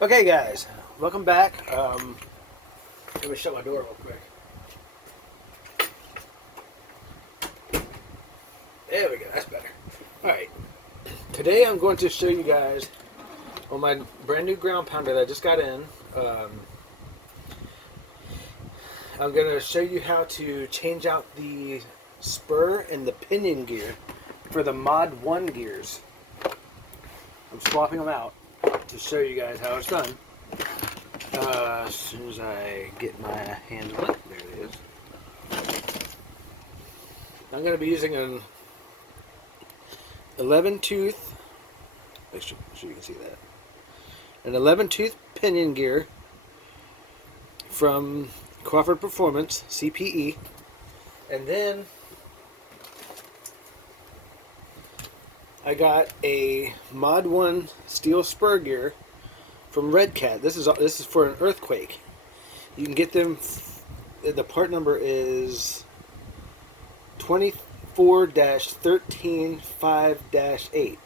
Okay, guys, welcome back. Let me shut my door real quick. There we go, that's better. Alright, today I'm going to show you guys on my brand new ground pounder that I just got in. I'm going to show you how to change out the spur and the pinion gear for the Mod 1 gears. I'm swapping them out to show you guys how it's done. As soon as I get my hands on it, there it is. I'm going to be using an 11 tooth, make sure you can see that, an 11 tooth pinion gear from Crawford Performance, CPE, and then I got a Mod 1 steel spur gear from Redcat. This is for an earthquake. You can get them. The part number is 24-135-8,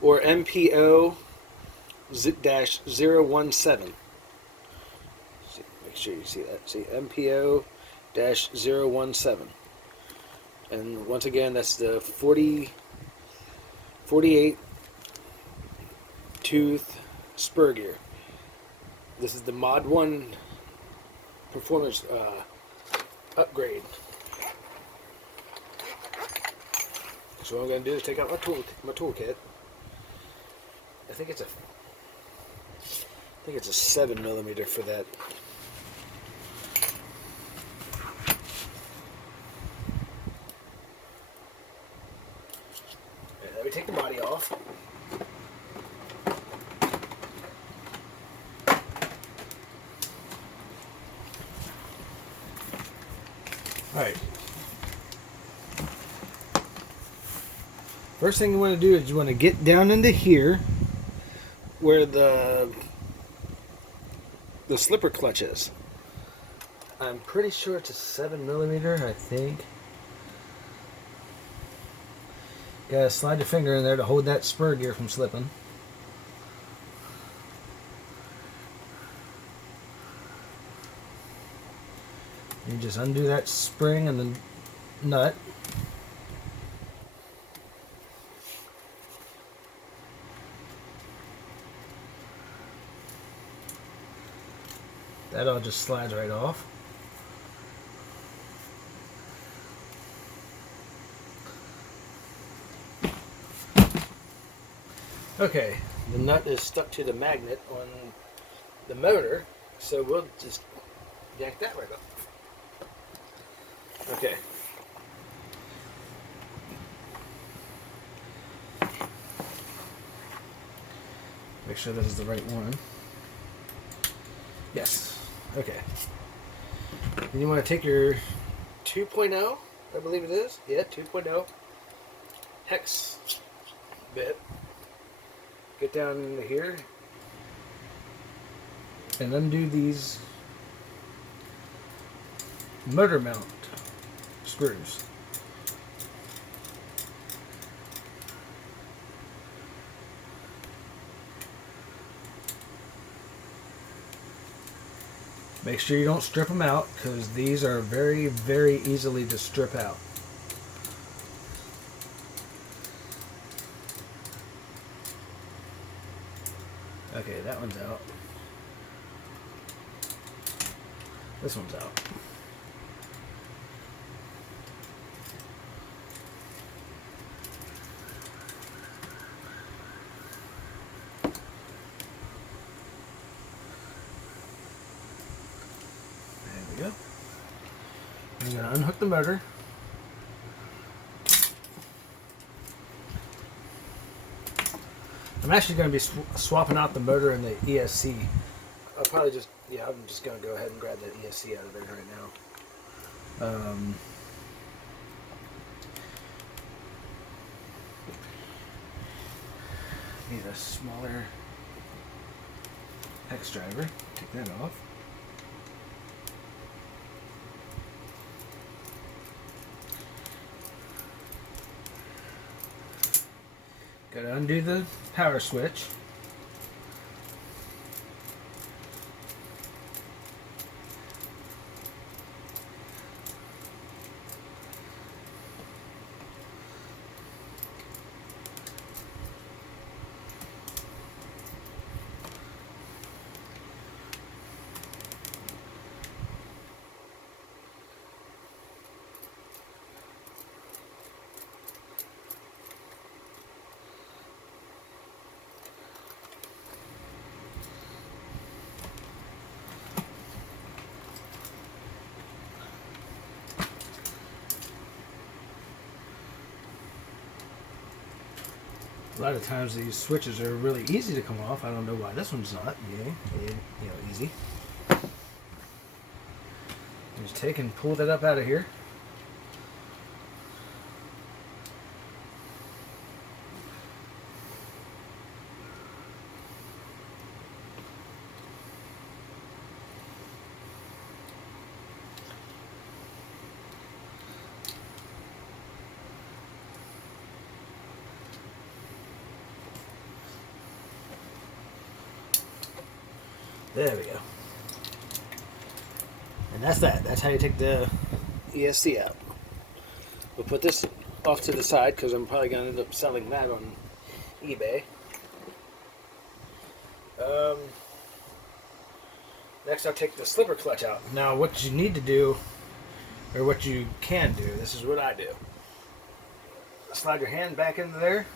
or MPO-017. Make sure you see that. See MPO-017. And once again, that's the 48 tooth spur gear. This is the Mod 1 performance upgrade. So what I'm going to do is take out my toolkit. I think it's a 7mm for that. Let me take the body off. Alright. First thing you want to do is you want to get down into here where the slipper clutch is. I'm pretty sure it's a 7mm, I think. Gotta slide your finger in there to hold that spur gear from slipping. You just undo that spring and the nut. That all just slides right off. Okay, the nut is stuck to the magnet on the motor, so we'll just yank that right off. Okay. Make sure this is the right one. Yes. Okay. Then you want to take your 2.0, I believe it is. Yeah, 2.0 hex bit. Get down into here and undo these motor mount screws. Make sure you don't strip them out, because these are very, very easily to strip out. Okay, that one's out. This one's out. There we go. I'm going to unhook the motor. I'm actually going to be swapping out the motor and the ESC. I'll probably just, I'm just going to go ahead and grab that ESC out of there right now. Need a smaller hex driver. Take that off. Gotta undo the power switch. A lot of times these switches are really easy to come off. I don't know why this one's not. Easy. Just take and pull that up out of here. There we go. And that's that. That's how you take the ESC out. We'll put this off to the side because I'm probably going to end up selling that on eBay. Next I'll take the slipper clutch out. Now what you need to do, or what you can do, this is what I do. Slide your hand back into there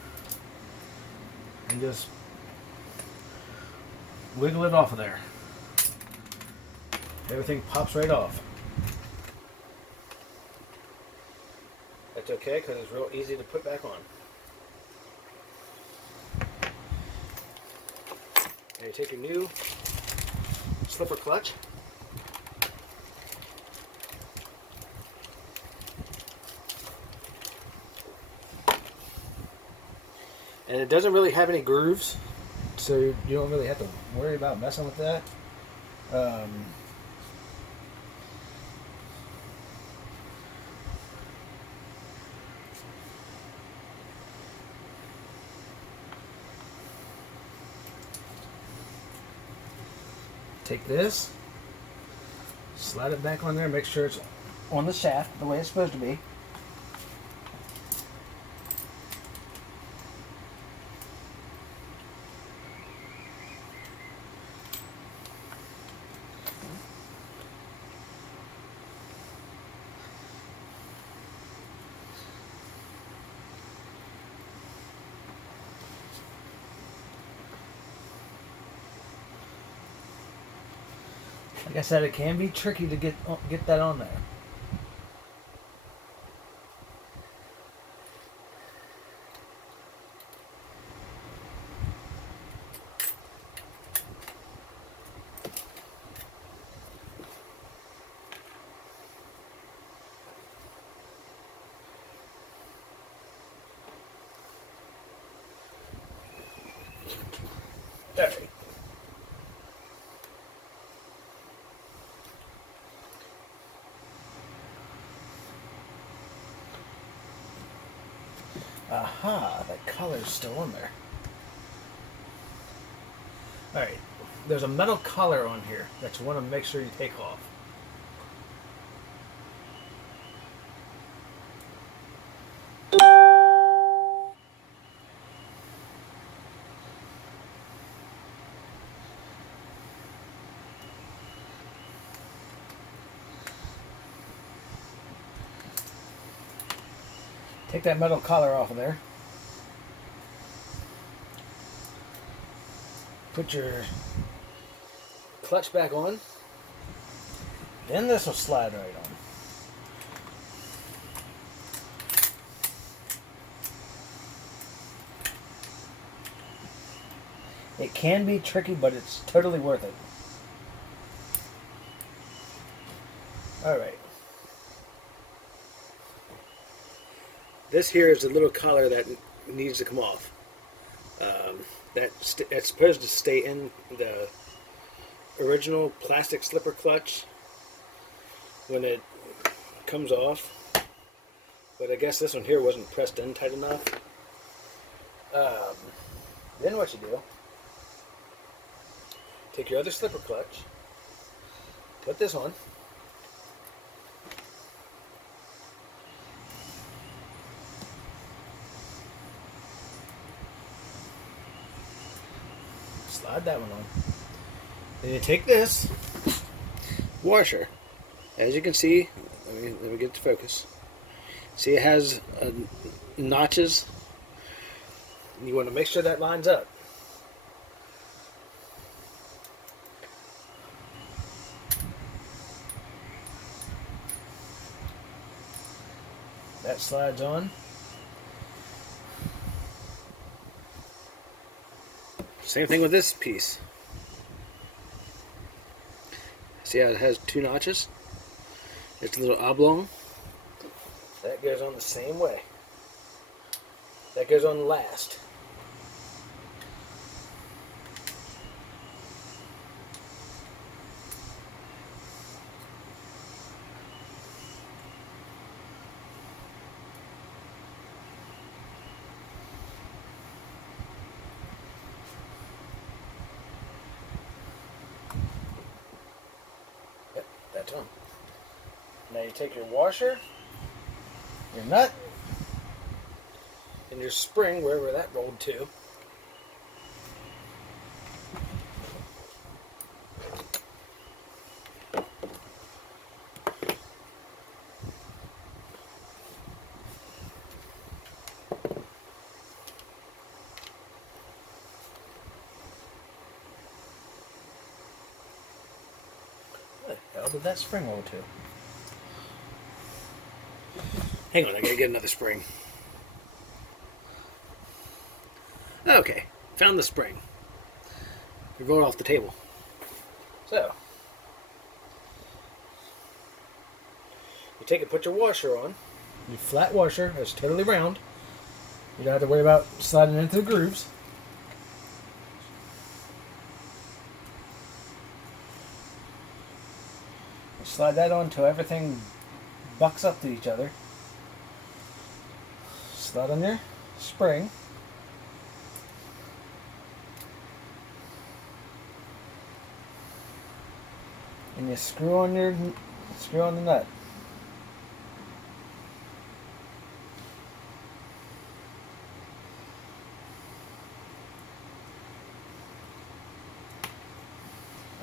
and just wiggle it off of there. Everything pops right off. That's okay because it's real easy to put back on. And you take your new slipper clutch. And it doesn't really have any grooves, so you don't really have to worry about messing with that. Take this, slide it back on there, make sure it's on the shaft the way it's supposed to be. Like I said, it can be tricky to get that on there. All right. Aha, that collar's still on there. Alright, there's a metal collar on here that you want to make sure you take off. Take that metal collar off of there. Put your clutch back on. Then this will slide right on. It can be tricky, but it's totally worth it. Alright. This here is the little collar that needs to come off. That's supposed to stay in the original plastic slipper clutch when it comes off. But I guess this one here wasn't pressed in tight enough. Um, then what you do, take your other slipper clutch, put this on, slide that one on. Then you take this washer. As you can see, let me get to focus. See, it has notches. You want to make sure that lines up. That slides on. Same thing with this piece. See how it has 2 notches? It's a little oblong. That goes on the same way. That goes on last. Yep, that's on. Now you take your washer, your nut, and your spring, wherever that rolled to. Where the hell did that spring roll to? Hang on, I gotta get another spring. Okay, found the spring. We rolled off the table. So, you take it, put your washer on. Your flat washer is totally round. You don't have to worry about sliding into the grooves. Slide that on until everything bucks up to each other. Slide on your spring. And you screw on the nut.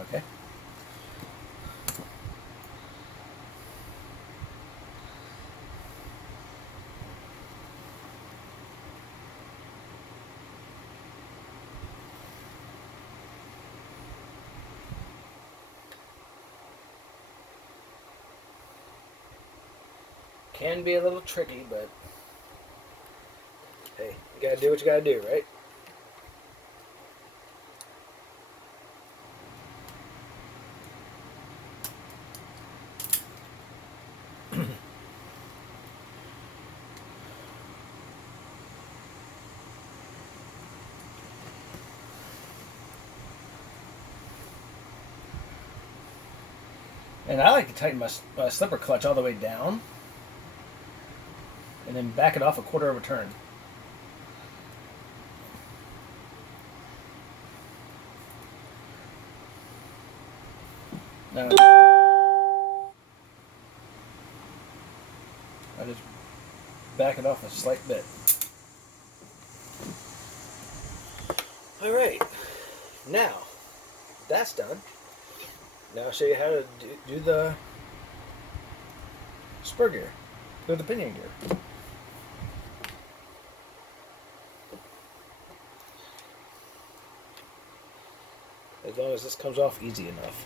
Okay. Can be a little tricky, but hey, you gotta do what you gotta do, right? And I like to tighten my slipper clutch all the way down and then back it off a quarter of a turn. Now, I just back it off a slight bit. Alright, now that's done. Now I'll show you how to do the spur gear, or the pinion gear. As long as this comes off easy enough.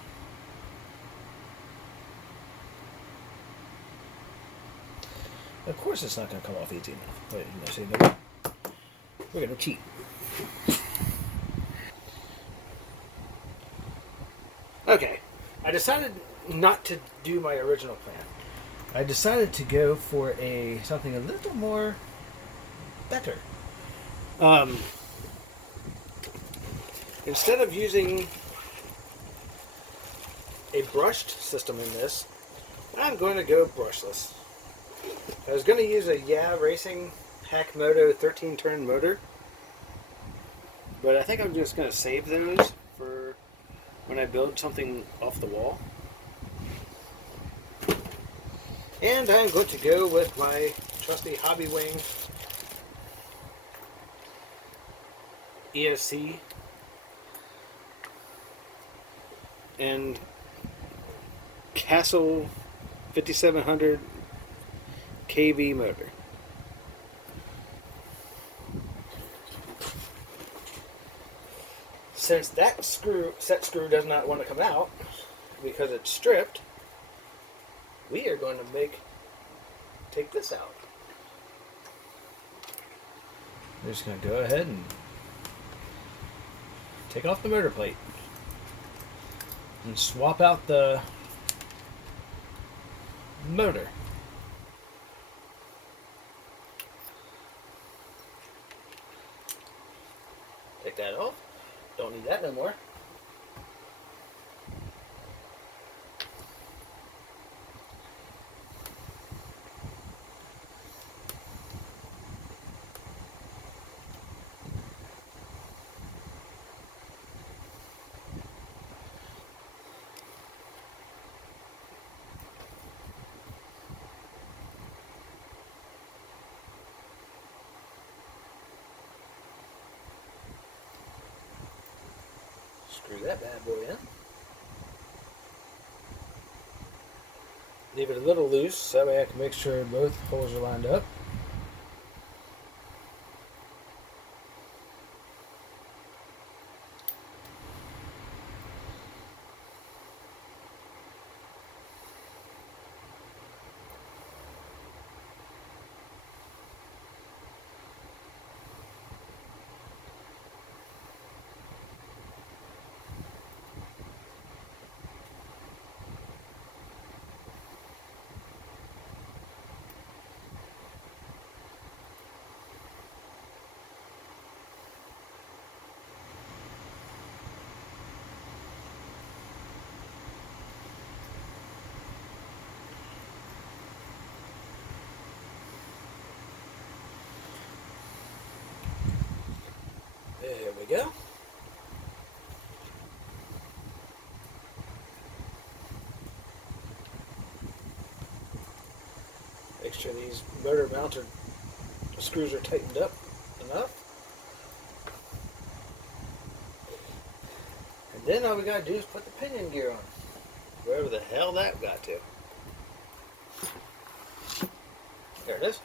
Of course it's not going to come off easy enough. Wait, no, see, no, we're going to cheat. Okay, I decided not to do my original plan. I decided to go for something a little more better. Instead of using a brushed system in this, I'm going to go brushless. I was going to use a Racing Hack Moto 13-turn motor, But I think I'm just going to save those for when I build something off the wall. And I'm going to go with my trusty Hobby Wing ESC and Castle 5700 kV motor. Since that set screw does not want to come out because it's stripped, we are going to take this out. We're just going to go ahead and take off the motor plate and swap out the motor. Take that off. Don't need that no more. Screw that bad boy in. Leave it a little loose, so that way I can make sure both holes are lined up. There we go. Make sure these motor mounted screws are tightened up enough. And then all we gotta do is put the pinion gear on. Wherever the hell that got to. There it is.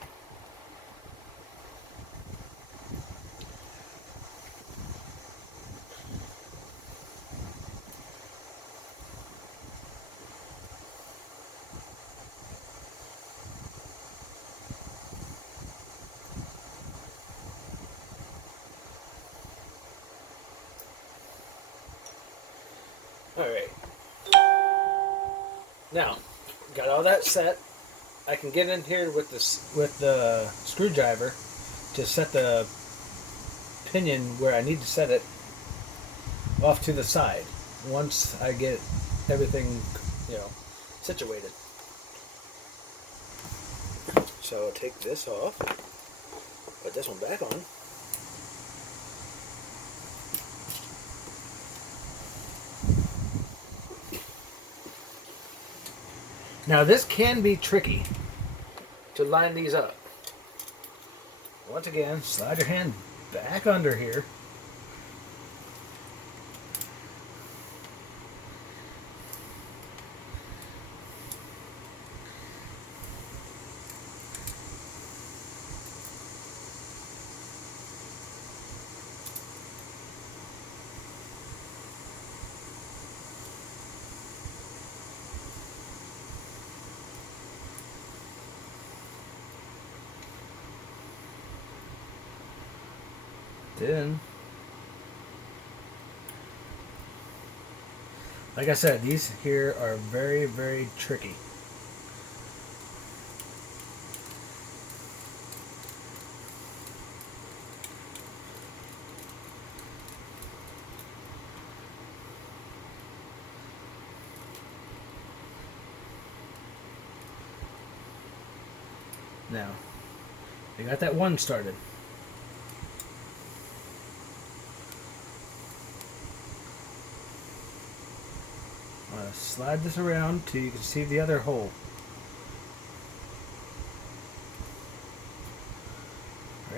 Alright. Now, got all that set. I can get in here with the screwdriver to set the pinion where I need to set it off to the side once I get everything, situated. So I'll take this off, put this one back on. Now this can be tricky to line these up. Once again, slide your hand back under here. Then, like I said, these here are very, very tricky. Now, I got that one started. slide this around till you can see the other hole.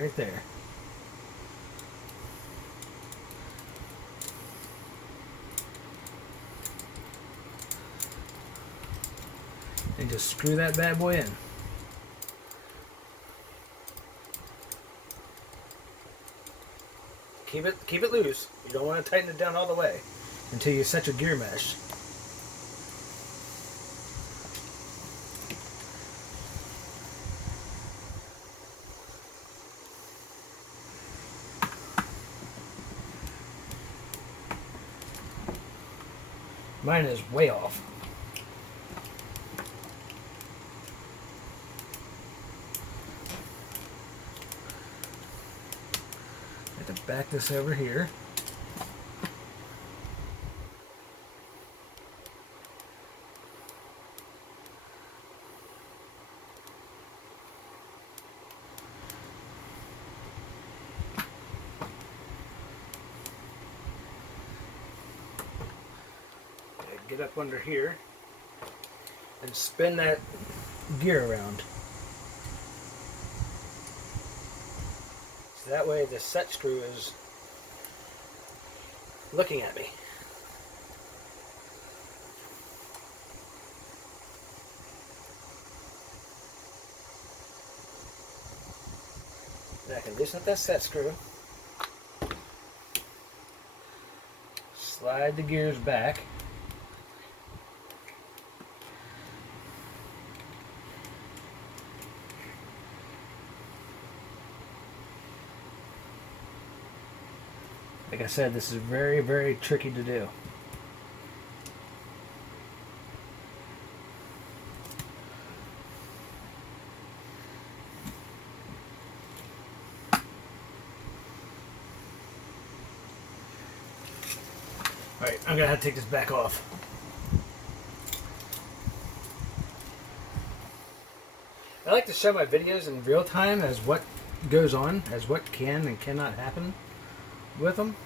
Right there. And just screw that bad boy in. Keep it loose. You don't want to tighten it down all the way until you set your gear mesh. Mine is way off. I have to back this over here. Get up under here and spin that gear around. So that way the set screw is looking at me. Then I can loosen up that set screw, slide the gears back, like I said, this is very, very tricky to do. Alright, I'm going to have to take this back off. I like to show my videos in real time as what goes on, as what can and cannot happen with them.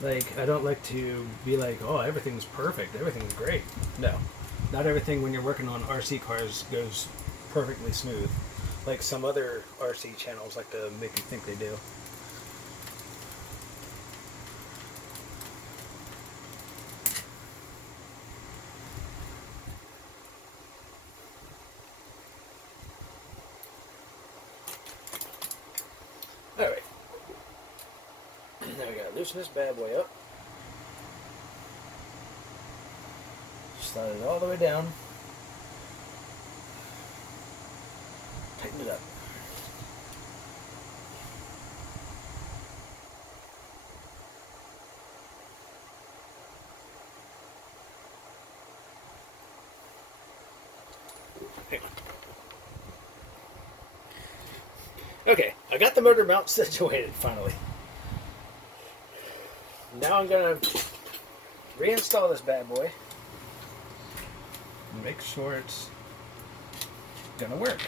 Like, I don't like to be like, oh, everything's perfect, everything's great. No, not everything when you're working on RC cars goes perfectly smooth, like some other RC channels like to make you think they do. Alright. Now we gotta loosen this bad boy up. Slide it all the way down. Tighten it up. Okay, I got the motor mount situated finally. Now I'm going to reinstall this bad boy and make sure it's going to work.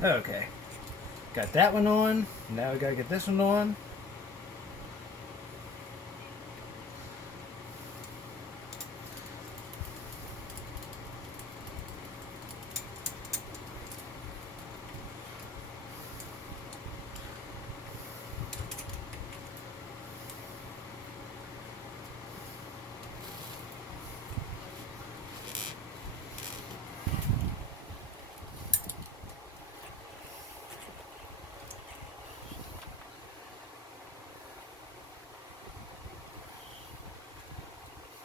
Okay, got that one on. Now we gotta get this one on.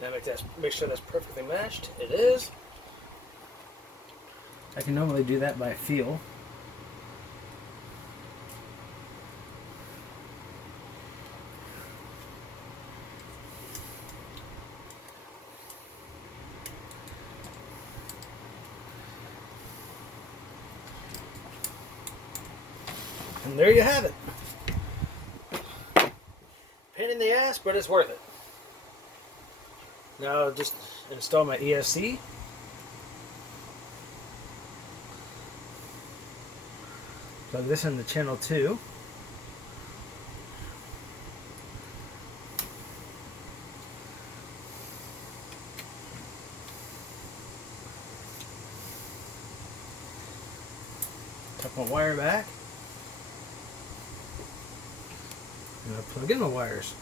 Now make sure that's perfectly meshed. It is. I can normally do that by feel. And there you have it. Pain in the ass, but it's worth it. Now I'll just install my ESC. Plug this into channel 2. Tuck my wire back. And I plug in my wires.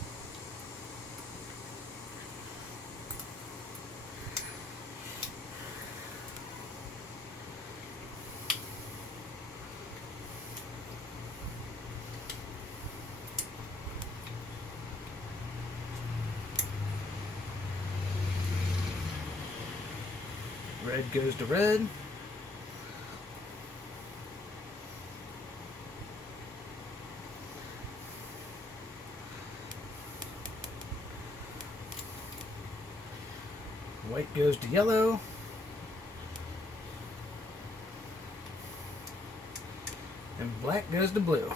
Red goes to red. White goes to yellow. And black goes to blue.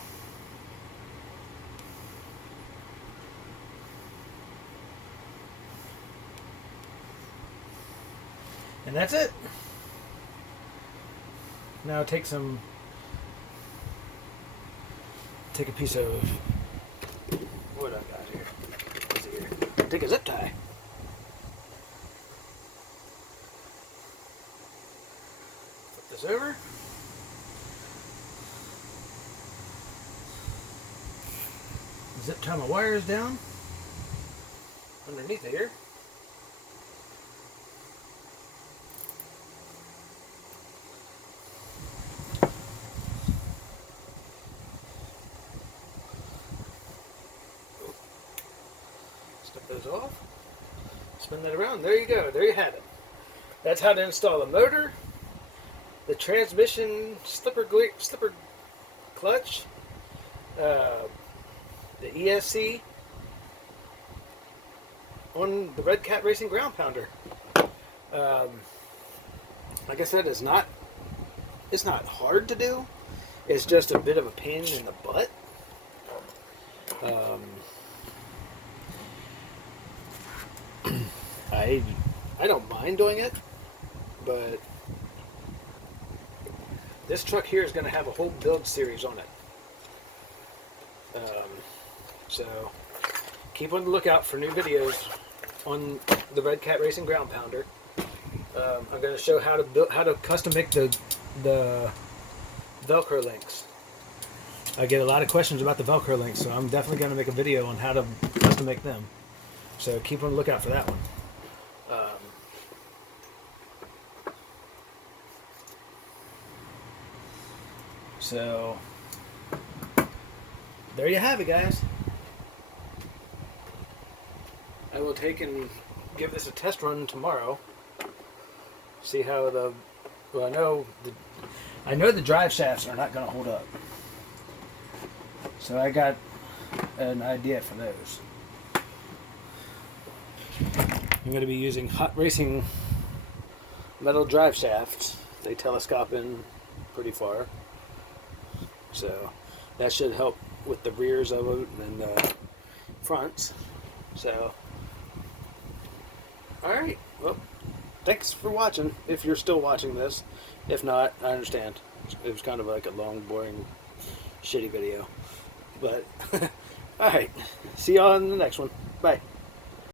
And that's it. Now take a piece of, what I got here? What's it here? Take a zip tie. Flip this over. Zip tie my wires down underneath here. Those off, spin that around. There you go. There you have it. That's how to install a motor, the transmission slipper clutch, the ESC on the Redcat Racing Ground Pounder. Like I said, it's not hard to do. It's just a bit of a pain in the butt. I don't mind doing it, but this truck here is going to have a whole build series on it. So keep on the lookout for new videos on the Redcat Racing Ground Pounder. I'm going to show how to custom make the Velcro links. I get a lot of questions about the Velcro links, so I'm definitely going to make a video on how to custom make them. So keep on the lookout for that one. So there you have it, guys. I will take and give this a test run tomorrow. See how I know the drive shafts are not going to hold up. So I got an idea for those. I'm going to be using hot racing metal drive shafts. They telescope in pretty far. So that should help with the rears of it and the fronts. So, alright, well, thanks for watching, if you're still watching this. If not, I understand. It was kind of like a long, boring, shitty video. But, alright, see y'all in the next one. Bye.